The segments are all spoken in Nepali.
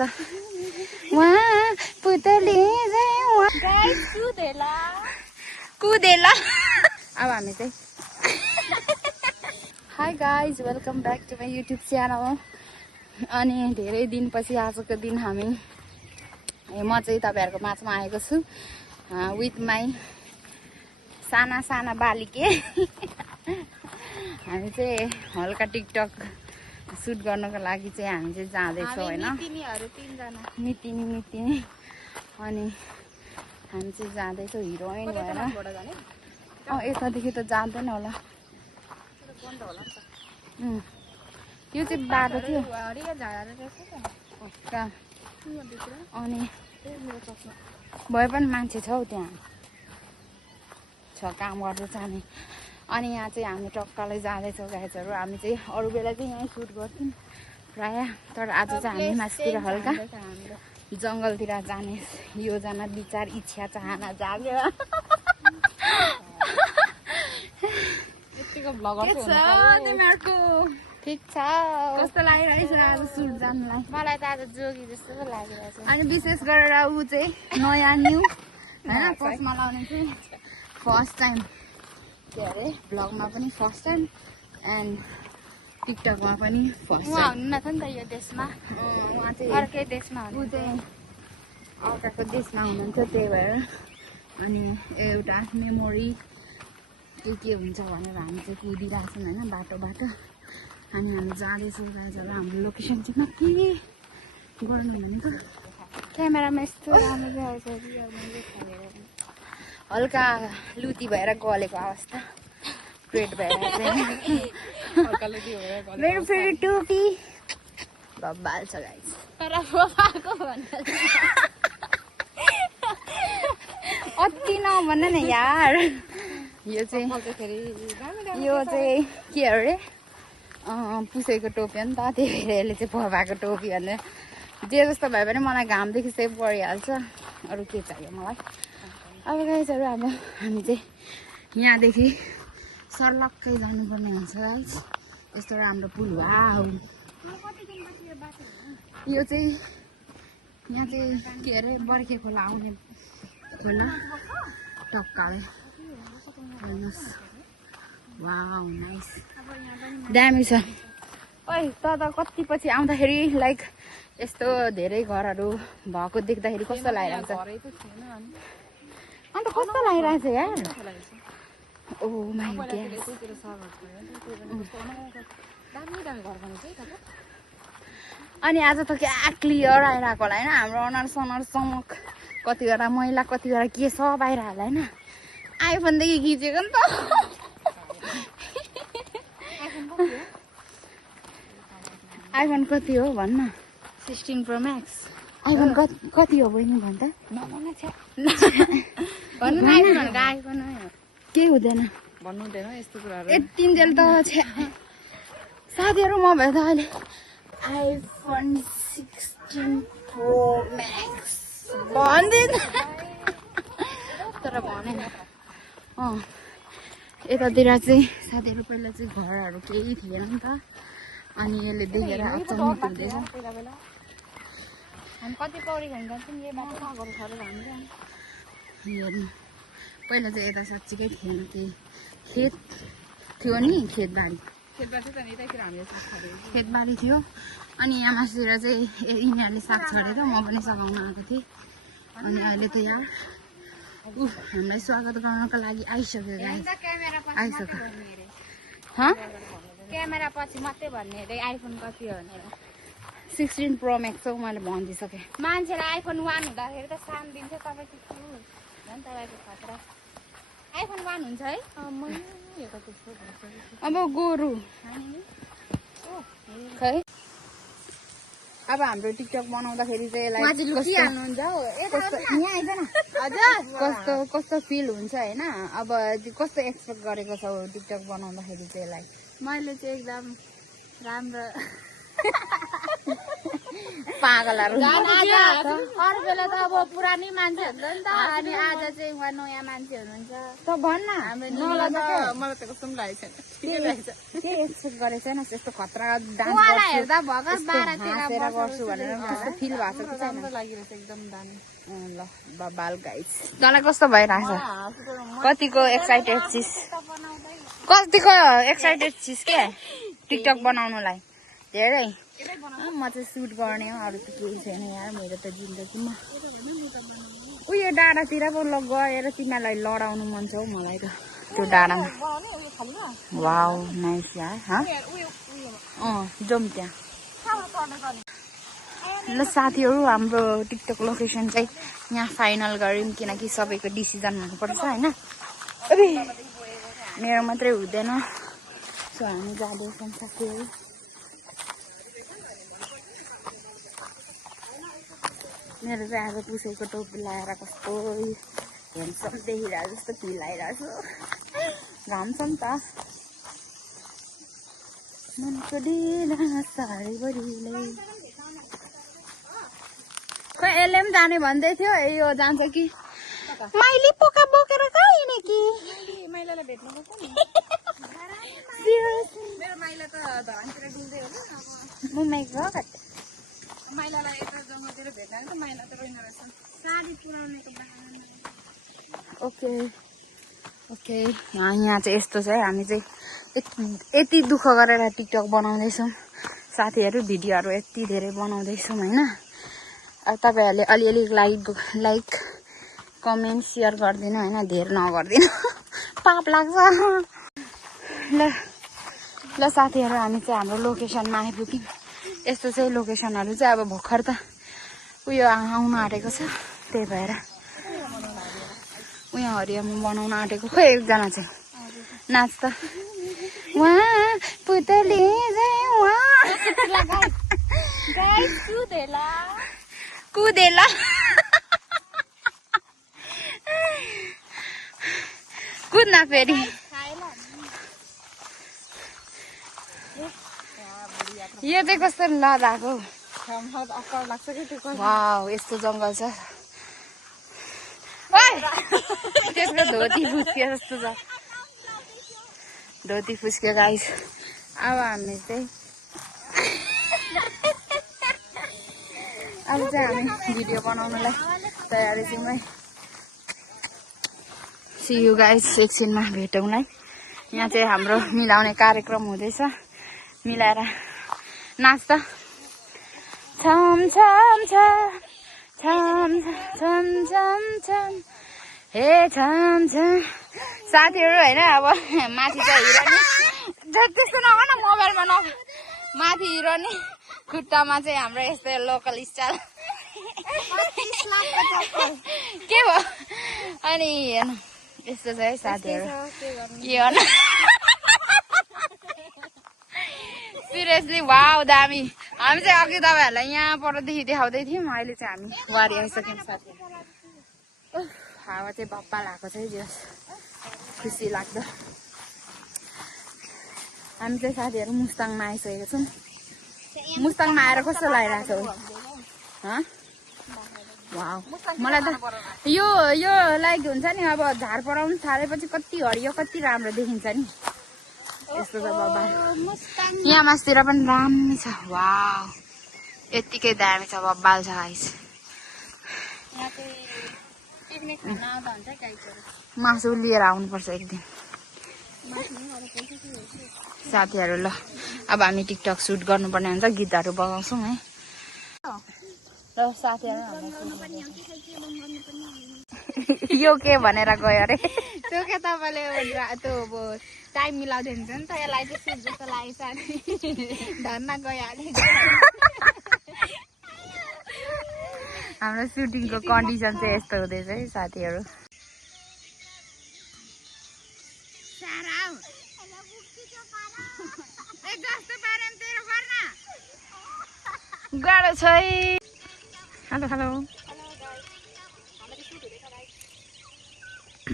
त वहाँ पुतली कुदेला अब हामी चाहिँ hi guys welcome back to my YouTube channel. अनि धेरै दिनपछि आजको दिन हामी म चाहिँ तपाईँहरूको माझमा आएको छु विथ माई साना साना बालिके। हामी चाहिँ हल्का टिकटक सुट गर्नको लागि चाहिँ हामी चाहिँ जाँदैछौँ होइन, मितिनी अनि हामी चाहिँ जाँदैछौँ हिरोइन भएर। यतादेखि त जाँदैन होला, यो चाहिँ बाटो थियो अनि भए पनि मान्छे छ हौ त्यहाँ छ काम गर्दै जाने। अनि यहाँ चाहिँ हामी टक्कालाई जाँदैछौँ गाइजहरू। हामी चाहिँ अरू बेला चाहिँ यहीँ सुट गर्थ्यौँ प्रायः, तर आज चाहिँ हामी मासतिर हल्का जङ्गलतिर जाने योजना विचार इच्छा चाहना जाग्यो। ठिक छ, कस्तो लागिरहेछ आज सुट जानुलाई? मलाई त आज जोगी जस्तो पो लागिरहेछ। अनि विशेष गरेर ऊ चाहिँ नयाँ न्यू होइन, फर्स्टमा लाउने चाहिँ फर्स्ट टाइम के अरे भ्लगमा पनि फर्स्ट टाइम एन्ड टिकटकमा पनि फर्स्ट टाइम हुनु न त यो देशमा, उहाँ चाहिँ अर्कै देशमा ऊ चाहिँ अर्काको देशमा हुनुहुन्थ्यो, त्यही भएर अनि एउटा मेमोरी के हुन्छ भनेर हामी चाहिँ कुदिरहेको छौँ होइन बाटो। अनि हामी जाँदैछौँ गाइजहरू। हाम्रो लोकेसन चाहिँ नक्की गर्नु भने त क्यामेरामा यस्तो राम्रो आउँछ, हल्का लुती भएर गलेको अवस्था ग्रेट भएर चाहिँ मेरो फेरि टोपी बब्बाल छ गाइज। तर अति नभन न यार। यो चाहिँ के अरे पुसेको टोपी हो नि त, त्यही भएर यसले चाहिँ फोफाको टोपी भनेर जे जस्तो भए पनि मलाई घामदेखि सेभ परिहाल्छ, अरू के चाहियो मलाई। अब गाइजहरू अब हामी चाहिँ यहाँदेखि सर्लक्कै जानुपर्ने हुन्छ गाइज। यस्तो राम्रो पुल वाउ। यो चाहिँ यहाँ चाहिँ के अरे बर्खे खोला आउने खोला टक्काले हेर्नुहोस्, वाउ नाइस दामी छ। ओइ त कति पछि आउँदाखेरि लाइक यस्तो धेरै घरहरू भएको देख्दाखेरि कस्तो लागिरहेको छ? अन्त कस्तो लागिरहेछ यार? ओ माई गॉड। अनि आज त क्या क्लियर आइरहेको होला होइन, हाम्रो अनुहार सनुहार चमक कतिवटा मैला कतिवटा के सब आइरहेको होला होइन, आइफोनदेखि खिचेको नि त। आइफोन कति हो भन्न? 16 प्रो म्याक्स। आइफोन कति हो बहिनी भन् त? केही हुँदैन भन्नु हुँदैन यस्तो कुराहरू। यतिन्जेल त साथीहरू म भए त अहिले आइफोन 16 प्रो म्याक्स भन्दैन तर भनेन। यतातिर चाहिँ साथीहरू पहिला चाहिँ घरहरू केही थिएन नि त, अनि यसले देखेर अचम्मित हुँदैछ। हामी कति पौडी खेल्न जान्छौँ यो बाटो हेर्नु। पहिला चाहिँ यता साँच्चीकै थिएन, त्यही खेत थियो नि, खेतबारी थियो। अनि यहाँ मासतिर चाहिँ यिनीहरूले साग छरेर म पनि सघाउन आएको थिएँ। अनि अहिले त यहाँ हामीलाई स्वागत गर्नको लागि आइसक्यो गाइस, आइसक्यो। क्यामेरा पछि मात्रै भन्ने अरे आइफोन कति हो भनेर। 16 प्रो म्याक्स हो मैले भनिदिइसकेँ। मान्छेलाई आइफोन 1 हुँदाखेरि त सानो दिन्छ, तपाईँको झन् तपाईँको खतरा। आइफोन 1 हुन्छ है? अब गोरु खै। अब हाम्रो टिकटक बनाउँदाखेरि चाहिँ कस्तो फिल हुन्छ होइन, अब कस्तो एक्सपेक्ट गरेको छौ टिकटक बनाउँदाखेरि चाहिँ यसलाई? मैले चाहिँ एकदम राम्रो पागलहरु अरू बेला त अब पुरानै मान्छे हुन्छ नि त अनि आज चाहिँ उहाँ नयाँ मान्छे हुनुहुन्छ त भन्न मलाई त कस्तो पनि लागेको छैन के एक्सपेक्ट गरेको छैन यस्तो खतरा डान्स हेर्दा भगर 12-13 गर्छु भनेर कस्तो फिल भएको छ राम्रो लागिरहेछ एकदम दामी ल बाल गाइस तँलाई कस्तो भइरहेछ कतिको एक्साइटेड छिस के टिकटक बनाउनुलाई धेरै म चाहिँ सुट गर्ने हो अरू त केही छैन यार मेरो त जिन्दगीमा उयो डाँडातिर पो गएर तिमीलाई लडाउनु मन छ हौ मलाई त त्यो डाँडामा वाउ नाइस यार जाउँ त्यहाँ ल साथीहरू हाम्रो टिकटक लोकेसन चाहिँ यहाँ फाइनल गऱ्यौँ किनकि सबैको डिसिजन हुनुपर्छ होइन मेरो मात्रै हुँदैन सो हामी जाँदैछौँ साथीहरू मेरो चाहिँ आज पुसैको टोपी लगाएर कस्तो हेन्डसम देखिरहेको जस्तो फिल आइरहेको छु घाम छ नि त मनको डिला साडीभरिले खोइ यसले पनि जाने भन्दै थियो यो जान्छ कि माइली पोका बोकेर कहाँ हिँडे कि माइलालाई भेट्नु गएको नि मेरो माइला त धरानतिर डुल्दै होला म माइ गट माइलालाई यता जङ्गलतिर भेट्दा त माइला त रहेन रहेछ साडी पुराउनेको बहाना ओके ओके यहाँ चाहिँ यस्तो छ है हामी चाहिँ यति दुःख गरेर टिकटक बनाउँदैछौँ साथीहरू भिडियोहरू यति धेरै बनाउँदैछौँ होइन अब तपाईँहरूले अलिअलि लाइक कमेन्ट सेयर गरिदिनु होइन धेरै नगरिदिनु पाप लाग्छ ल साथीहरू हामी चाहिँ हाम्रो लोकेसनमा आइपुग्यौँ यस्तो चाहिँ लोकेसनहरू चाहिँ अब भर्खर त उयो आउनु आँटेको छ त्यही भएर उयो हरियामा बनाउन आँटेको खोइ एकजना चाहिँ नाच त वहाँ पुतली कुदेला कुद्न फेरि यो चाहिँ कस्तो लदाएको वाउ यस्तो जङ्गल छ त्यसको धोती फुस्कियो जस्तो छ धोती फुस्क्यो गाइस अब हामी चाहिँ अब चाहिँ हामी भिडियो बनाउनलाई तयारी छौँ है सी यू गाइस एकछिनमा भेटौँलाई यहाँ चाहिँ हाम्रो मिलाउने कार्यक्रम हुँदैछ मिलाएर नाच त छम छम छम छम छम छम छम हे छम छम साथीहरू होइन अब माथि चाहिँ हिँड्ने त्यस्तो नगर न मोबाइलमा माथि हिँड्ने खुट्टामा चाहिँ हाम्रो यस्तो लोकल स्टाइल के भयो अनि हेर्नु यस्तो छ है साथीहरू के गर्नु सिरियसली वाउ दामी हामी चाहिँ अघि तपाईँहरूलाई यहाँ परदेखि देखाउँदै थियौँ अहिले चाहिँ हामी वारी आइसक्यौँ साथीहरू हावा चाहिँ बप्पा लगाएको छ है जस खुसी लाग्दो हामी चाहिँ साथीहरू मुस्ताङमा आइसकेको छौँ मुस्ताङमा आएर कस्तो लागिरहेको छ वाउ मलाई त यो लाइक हुन्छ नि अब झार पराउनु थालेपछि कति हरियो कति राम्रो देखिन्छ नि यस्तो छ बाबा यहाँ मासतिर पनि दामी छ वाउ यत्तिकै दामी छ बब्बाल छ गाइस मासु लिएर आउनुपर्छ एक दिन साथीहरू ल अब हामी टिकटक सुट गर्नुपर्ने हुन्छ गीतहरू बजाउँछौँ है र साथीहरू यो के भनेर गयो अरे त्यो के तपाईँले त्यो अब टाइम मिलाउँदै हुन्छ नि त यसलाई चाहिँ सुट जस्तो लागेछ धर्ना गइहाल्यो हाम्रो सुटिङको कन्डिसन चाहिँ यस्तो हुँदैछ है साथीहरू गाह्रो छ है हेलो हेलो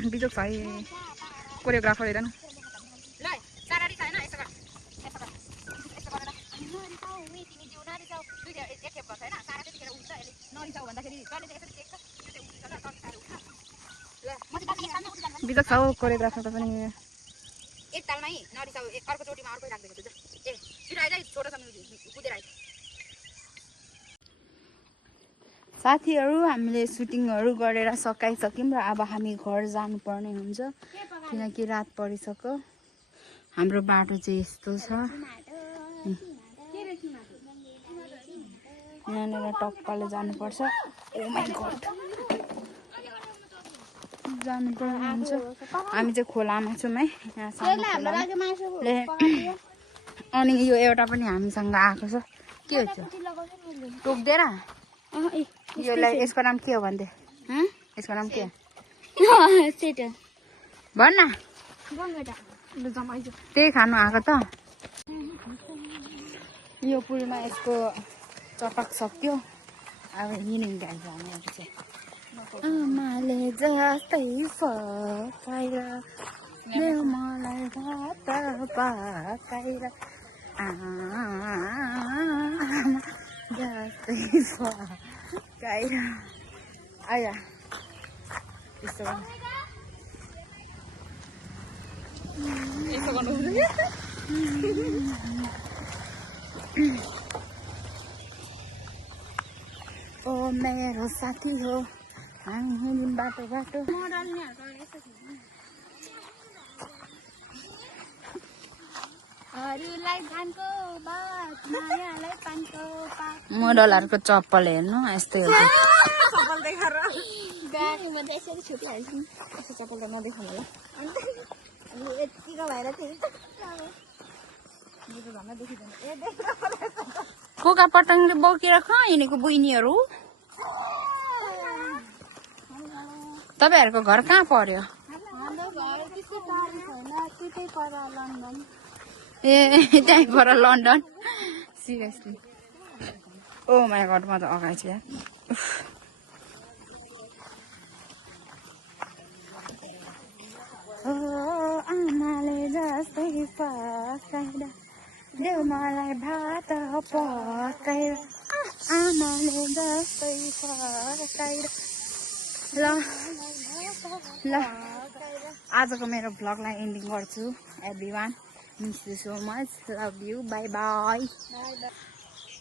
बिजोक छ है कोरियोग्राफर हेर्नु ल बिजक छ कोरियोग्राफरको पनि एकतालमै नरिसाउ अर्को चोटीमा अर्कै राख्दैछ त्यो ए छिटो आइज छोटो छ कुदेर आइज साथीहरू हामीले सुटिङहरू गरेर सकाइसक्यौँ र अब हामी घर जानुपर्ने हुन्छ किनकि रात परिसक्यो हाम्रो बाटो चाहिँ यस्तो छ यहाँनिर टक्कले जानुपर्छ ओ माइ गॉड जानुपर्ने हुन्छ हामी चाहिँ खोलामा छौँ है यहाँ अनि यो एउटा पनि हामीसँग आएको छ के हो टोक्दैन यसलाई यसको नाम के हो भन्दै यसको नाम के भन्न त्यही खानु आएको त यो पुलमा यसको चटक सक्यो अब हिँड्नु जान्छ हामीहरू चाहिँ आमाले जस्तै फकाएर देऊ मलाई भात पकाएर जस्तै फकाएर आया यस्तो ओ मेरो साथी हो हामी बाटो बाटो मोडलहरूको चप्पल हेर्नु यस्तै हो चप्पल त नदेखाउनु होला यतिको भएर कोका पटङले बोकेर कहाँ हिँडेको बहिनीहरू तपाईँहरूको घर कहाँ पर्यो ए त्यहीँ पर London seriously oh my god म त अगाडि छु आमाले जस्तै पकाएर देऊ मलाई भात पकाएर आमाले जस्तै पकाएर ल ल आजको मेरो भ्लगलाई एन्डिङ गर्छु everyone miss you so much love you by by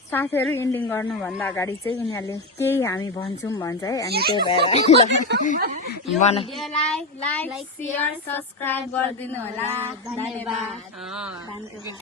साथीहरू एन्डिङ गर्नुभन्दा अगाडि चाहिँ यिनीहरूले केही हामी भन्छौँ भन्छ है अनि त्यही भएर लाइक शेयर सब्स्क्राइब गरिदिनु होला धन्यवाद